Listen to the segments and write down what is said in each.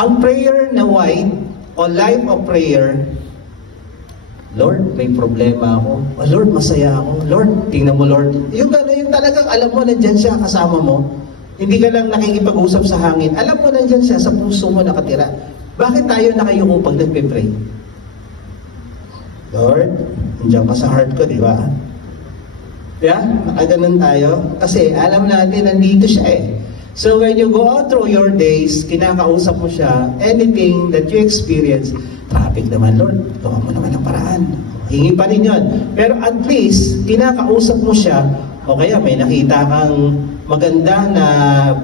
Ang prayer na white o life of prayer, Lord, may problema ako. Oh, Lord, masaya ako. Lord, tingnan mo, Lord. Yung talagang alam mo, nandyan siya kasama mo. Hindi ka lang nakikipag-usap sa hangin. Alam mo, nandyan siya sa puso mo nakatira. Bakit tayo nakayuko pag nagpe-pray? Lord, nandiyan ka sa heart ko, di ba? Yeah? Nakaganon tayo. Kasi alam natin, nandito siya eh. So when you go out through your days, kinakausap mo siya, anything that you experience, traffic naman, Lord, gawa mo naman ang paraan. Hingi pa rin yun. Pero at least, kinakausap mo siya, o kaya may nakita kang maganda na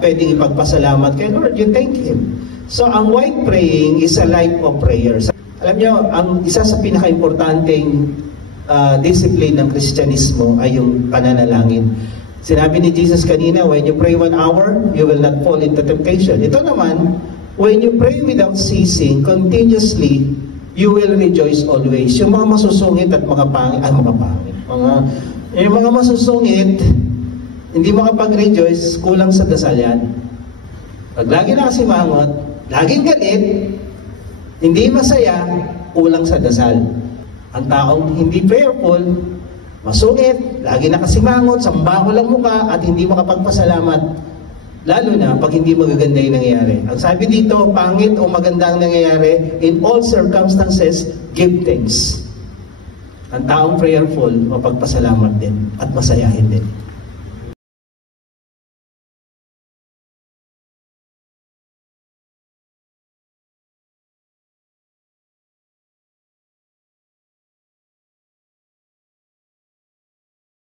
pwedeng ipagpasalamat kay Lord, you thank Him. So ang white praying is a life of prayers. Alam nyo, ang isa sa pinaka-importanting discipline ng Kristyanismo ay yung pananalangin. Sinabi ni Jesus kanina, when you pray 1 hour, you will not fall into temptation. Ito naman, when you pray without ceasing, continuously, you will rejoice always. Yung mga masusungit at mga pangit, yung mga masusungit, hindi makapag-rejoice, kulang sa dasal yan. Pag lagi nakasimangot, laging galit, hindi masaya, kulang sa dasal. Ang taong hindi prayerful, masungit, lagi nakasimangot, sambako lang mukha at hindi makapagpasalamat. Lalo na pag hindi magaganda yung nangyayari. Ang sabi dito, pangit o maganda ang nangyayari, in all circumstances, give thanks. Ang taong prayerful, mapagpasalamat din at masayahin din.